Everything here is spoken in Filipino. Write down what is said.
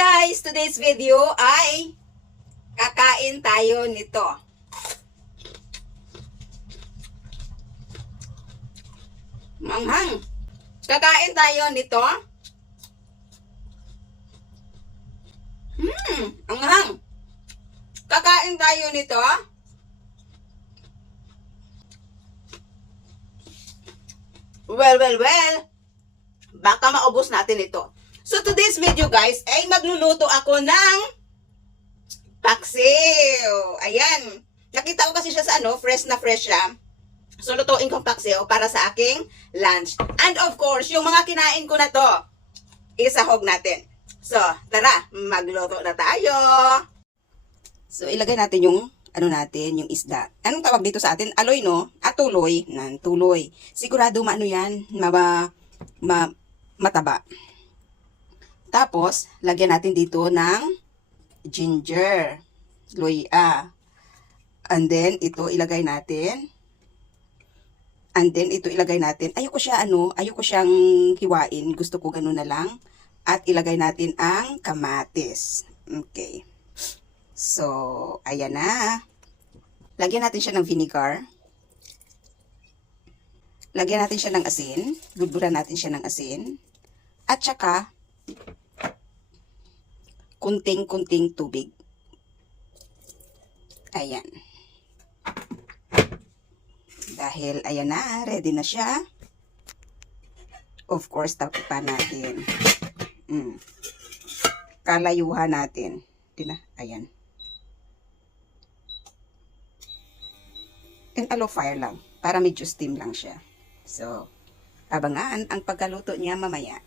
guys! Today's video ay kakain tayo nito. Manghang. Kakain tayo nito. Hmm, anghang. Kakain tayo nito. Well, well, well. Baka maubos natin ito. So today's video guys ay magluluto ako ng paksiw. Ayan. Nakita ko kasi siya sa ano, fresh na fresh siya. So lutuin kong paksiw para sa aking lunch. And of course, yung mga kinain ko na to, isahog natin. So, tara, magluto na tayo. So, ilagay natin yung ano natin, yung isda. Anong tawag dito sa atin? Aloy, no? At tuloy. Nan, tuloy. Sigurado maano yan, maba, ma, mataba. Tapos, lagyan natin dito ng ginger, luya. And then, ito ilagay natin. And then, ito ilagay natin. Ayoko siya, ano, ayoko siyang hiwain. Gusto ko ganun na lang. At ilagay natin ang kamatis. Okay. So, ayan na. Lagyan natin siya ng vinegar. Lagyan natin siya ng asin. Gulguran natin siya ng asin. At saka, kunting-kunting tubig. Ayan. Dahil, ayan na, ready na siya. Of course, tapupan natin. Mm. Kalayuhan natin. Di na, ayan. And a low fire lang. Para medyo steam lang siya. So, abangan ang pagkaluto niya mamaya.